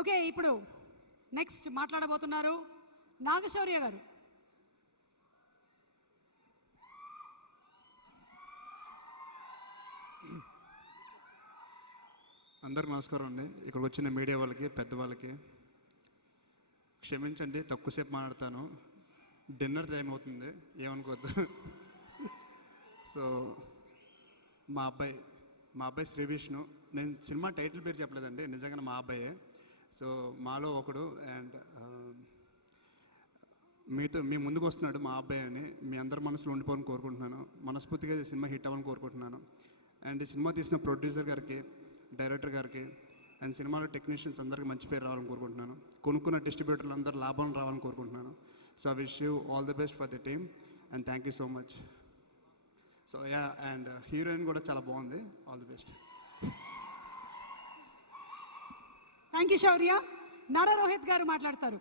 Okay, ఇప్పుడు next మాట్లాడబోతున్నారు Naga Shaurya గారు. అందరికి నమస్కారం అండి. ఇక్కడికి వచ్చిన మీడియా వాళ్ళకి, పెద్దవాళ్ళకి క్షమించండి, తక్కువసేపు మాట్లాడతాను. డిన్నర్ టైం అవుతుంది, ఏమనుకోవద్దు. సో మా అబ్బాయి శ్రీ విష్ణు. నేను సినిమా టైటిల్ పేరు చెప్పలేదండి, నిజంగా మా అబ్బాయే. సో మాలో ఒకడు. అండ్ మీ ముందుకు వస్తున్నాడు మా అబ్బాయి అని మీ అందరి మనసులో ఉండిపోవాలని కోరుకుంటున్నాను. మనస్ఫూర్తిగా ఈ సినిమా హిట్ అవ్వాలని కోరుకుంటున్నాను. అండ్ ఈ సినిమా తీసిన ప్రొడ్యూసర్ గారికి, డైరెక్టర్ గారికి అండ్ సినిమాలో టెక్నీషియన్స్ అందరికీ మంచి పేరు రావాలని కోరుకుంటున్నాను. కొనుక్కున్న డిస్ట్రిబ్యూటర్లు అందరూ లాభం రావాలని కోరుకుంటున్నాను. So I wish you all the best for the team and thank you so much. So yeah, and heroine కూడా చాలా బాగుంది. All the best. Thank you Shaurya. Nara Rohit గారు మాట్లాడతారు.